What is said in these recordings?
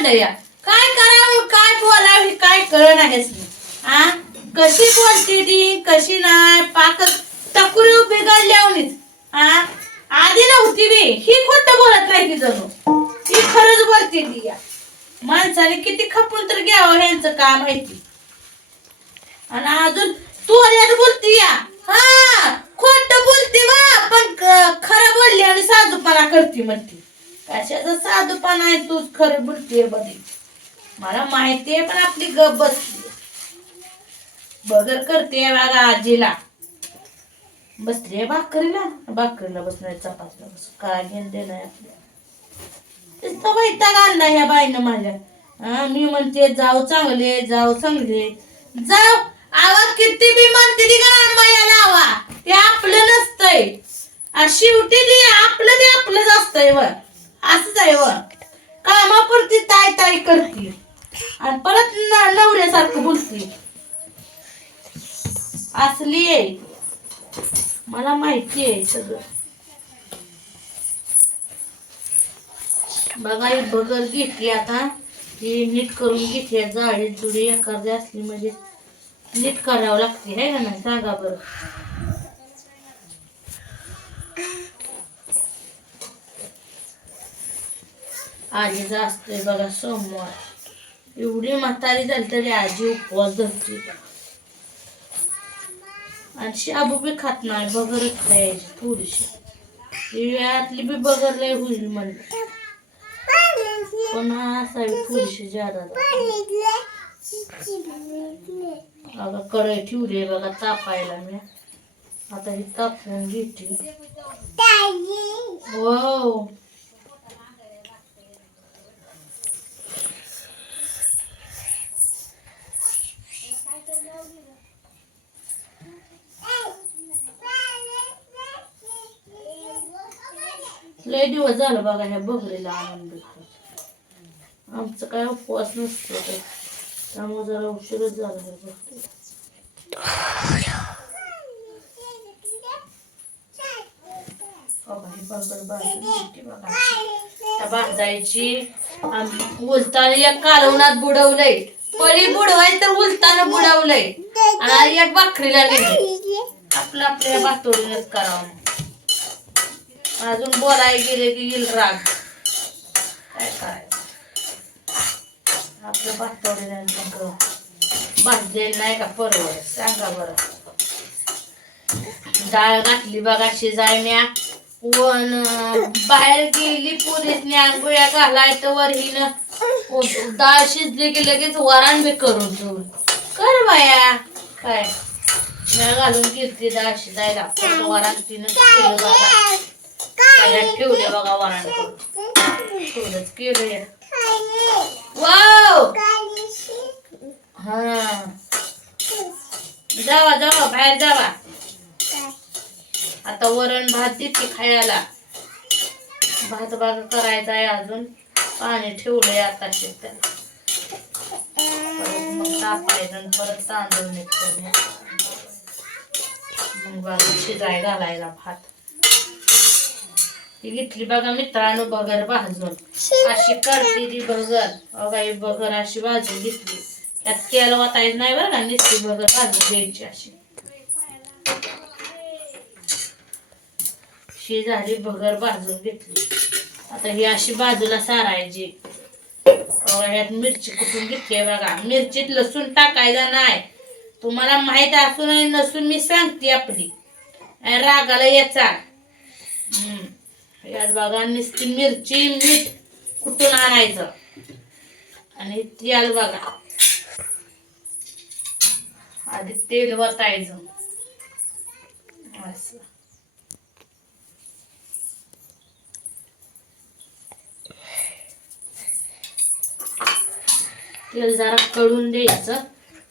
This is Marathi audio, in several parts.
काढलं या काय करावं काय बोलावं काय कळणार नाही आ? कशी बोलते ती? कशी नाही? पाक टकुरी बिघडल्यावनीच आ? आधी नव्हती बी. ही खोट बोलत नाही ती जणू. ही खरंच बोलते ती. या माणसाने किती खपून तर घ्यावं ह्यांचं काम माहिती आणि अजून तू आल्यात बोलती या. हा खोट बोलते वा पण खरं बोलली आणि साधूपणा करते म्हणते. कशाचा साधूपणा आहे तूच खरं बोलते बघी. मला माहितीये पण आपली गप बसली बगर करते बघा आजीला. बसलीये भाकरीला? भाकरीला बसणार चपातीला बस काय घेऊन देणार आपल्या नुसतं वैताग आणला ह्या बाईनं माझ्या. हा, मी म्हणते जाऊ चांगले जाऊ चांगले. जाऊ. आवाज किती बी म्हणते ती का लावा ते आपलं नसतंय. शेवटी ते आपलं ते आपलंच असतंय व असंच आहे व कामापुरती ताय ताय करते आणि परत नवऱ्यासारखं बोलते असली आहे. मला माहिती आहे सगळं. बघा ही बगर घेतली आता. ही नीट करून घेतली जाळी जुडी एखादी असली म्हणजे नीट करावं लागते आहे का नाही? सांगा बरं. आजीचा असतोय बघा सोमवार. एवढी म्हातारी झाली तरी आजी उपवास धरते. आणि शाबू बी खात नाही बगरच खायची थोडीशी. ही यातली बी बगर लय होईल म्हणलं पण असावी थोडीशी जादा बघा कढई ठेवली बघा तापायला मी. आता ही तापवून घेते. हो. लय दिवस झालं बघा ह्या बकरीला आनंद आमचं काय उपवास नसतो काही त्यामुळे जरा उशीरच झाला ह्या बघा त्या भाजायची उलताना एक कालवणात बुडवलंय. पळी बुडवाय तर उलताना बुडवलंय. आणि एक भाकरीला गेले आपलं आपल्या भातोडीनच करावं. अजून बोलाय गेले की येईल राग. काय काय? आपलं भातोडीनं भाजलेलं नाही का परवड? सांगा बरं. डाळ घातली बघा शिजायण्या वन बाहेर गेली पोलीसने आंघोळ्या घालाय तर वर हिनं. डाळ शिजली की लगेच वरण बी करून तू कर बाया. काय? घालून गिरती डाळ शिजायला. पण वरण तिनं सगळ्यात ठेवले बघा वरण करून थोडंच केलं वाव हा जावा जावा बाहेर जावा आता वरण भात देते खायला. भात बाग करायचा आहे अजून. पाणी ठेवलंय आता शेतात. परत मग तापायचं परत तांदूळ निघतो मग बघा शिजाय घालायला भात. घेतली बघा मित्रांनो बगर भाजून. अशी करते ती बगर ही बगर अशी भाजून घेतली. त्यात तेल वाटायचं नाही बरं का नुसती बगर भाजून घ्यायची अशी. शी झाली बगर भाजून घेतली. आता ही अशी बाजूला सारायची. ह्यात मिरची कुठून घेतली बघा. मिरचीत लसूण टाकायला नाही. तुम्हाला माहीत असून नसून मी सांगते आपली. रागाला याचा. यात बघा नुसती मिरची मीठ कुठून आणायचं? आणि तेल बघा. आधी तेल वतायचं. असं. तेल जरा कळून द्यायचं.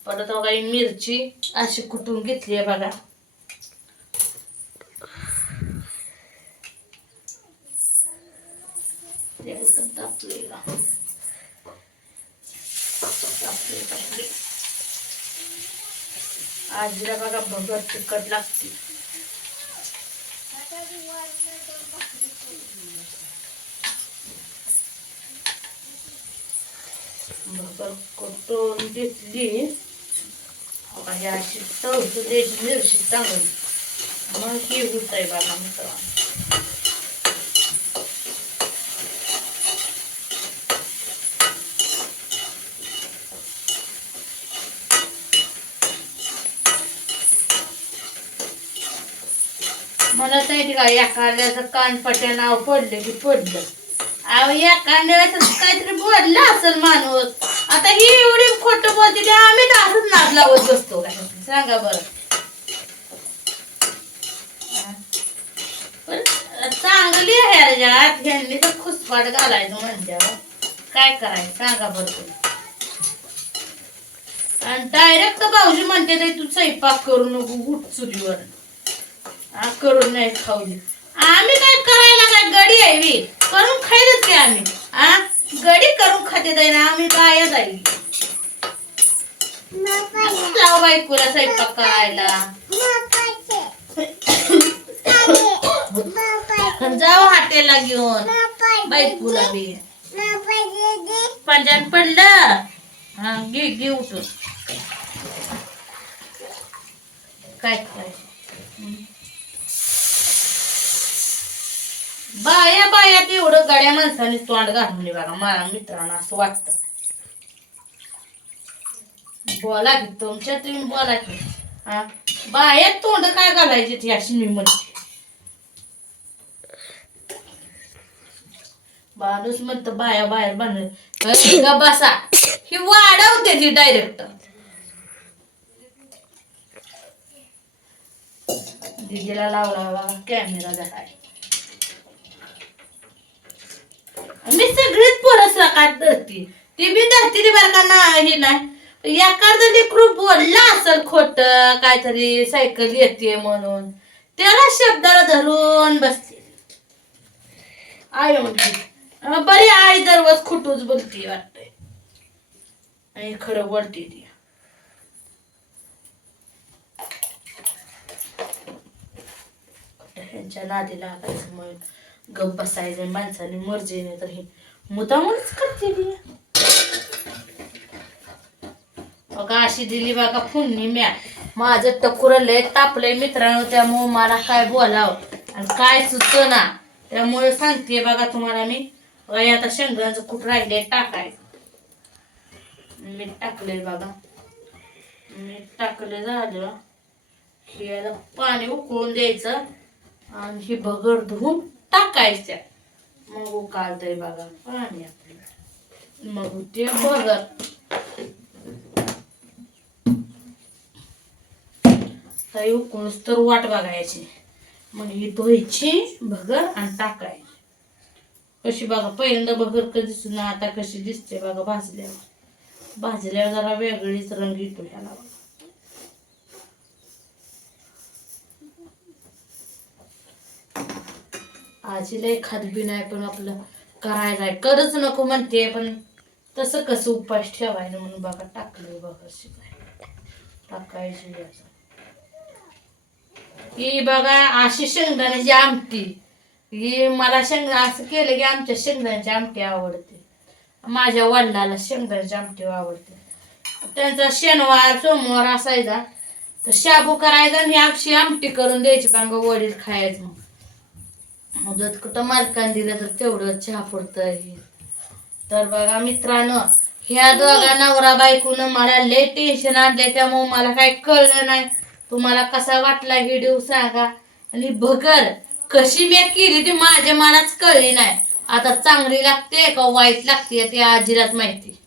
परत बघा मिरची अशी कुटून घेतली आहे बघा. तेल तापलेला तापलेलं. तापले, आजीला बघा भगर तिखट लागते भगर कुटून घेतली आता ही अशी तळसू द्यायची मिरशी चांगली मग ही होत आहे बाबा मित्रांनो मला माहिती का एखाद्याचं कानपट्या नाव पडलं की पडलं. अहो एखाद्याचं काहीतरी बोललं असेल माणूस. आता ही एवढी खोटं बोलते ते आम्ही तर असंच नाद लावत बसतो काय? सांगा बरं. चांगली आहे या जगात तर खुसपाट घालायचं म्हणजे काय करायचं? सांगा बरं तुम्ही. आणि डायरेक्ट भाऊजी म्हणते तू स्वयंपाक करू नको उठ चुलीवर. करून नाही खाऊली आम्ही काय करायला काय गडी आहे वी? करून खायलच की आम्ही. आ? गडी करून खाते जाईल आम्ही काय जाईल लाव बायकोला स्वयंपाक करायला. जाऊ हाटेला घेऊन. बायकोला बी. पंजान पडलं. हा घे घे उठून. काय काय बाया बाया तेवढं गाड्या माणसाने तोंड घालून बघा मला मित्रांना असं वाटतं. बोला की तुमच्या तुम्ही बोला की. हा? बाया तोंड काय घालायचे ते अशी मी म्हणते. माणूस म्हणत बाया बाहेर बांधून. बसा. ही वाढवते ती डायरेक्ट दिदीला लावला बघा कॅमेरा झाला मी सगळीच पोरं धरती. ती बी धरती ती बरं का नाही नाही. एखादं लेकरू बोलला असेल खोट काहीतरी सायकल येते म्हणून. त्याला शब्दाला धरून बसते आई म्हणते बरी आई दररोज खोटूच बोलते वाटतंय. आणि खरं बोलते ती. ह्यांच्या नादी लागायचं मग. गप बसायचं माणसाने मर्जीने तर हे. मुदामूनच करते ती बघा अशी दिली बघा फुन्नी म्या. माझं टकुर लय तापलंय मित्रांनो त्यामुळं मला काय बोलावं आणि काय सुचना त्यामुळे सांगते बघा तुम्हाला मी. अय आता शेंगांचं कुठं राहिले टाकायचं. मीठ टाकलंय बघा मीठ टाकलं झालं. की याला पाणी उकळून द्यायचं आणि हे भगर धुवून टाकायचं. मग उकाळतंय बघा. पाणी आपलं. मग ते भगर ताई उकळूस तर वाट बघायची. मग ही धुवायची भगर आणि टाकायची. कशी बघा पहिल्यांदा भगर कधीच दिसून आता कशी दिसते बघा भाजल्यावर. भाजल्यावर जरा वेगळीच रंग येतो ह्याला. बघा. आजी लय खात बी नाही पण आपलं करायला आहे. करच नको म्हणते पण तसं कसं उपास ठेवायचं म्हणून बघा टाकलं बघा शिकाय टाकायची ही बघा अशी शेंगदाण्याची आमटी. ही मला शेंग असं केलं की आमच्या शेंगदाण्याची आमटी आवडते. माझ्या वडिलाला शेंगदाण्याची आमटी आवडते. त्यांचा शनिवार सोमवार असायचा. तर शाबू करायचा आणि अक्षी आमटी करून द्यायची बांग वडील खायचं मग मुदत कुठं मालकान दिलं तर तेवढं चहा पडतं तर बघा मित्रांनो ह्या दोघा नवरा बायकून मला लय टेन्शन आणले त्यामुळे मला काय कळलं नाही. तुम्हाला कसा वाटला व्हिडिओ सांगा. आणि भगर कशी मी केली ती माझ्या मनात कळली नाही. आता चांगली लागते का वाईट लागते ते आजीलाच माहिती.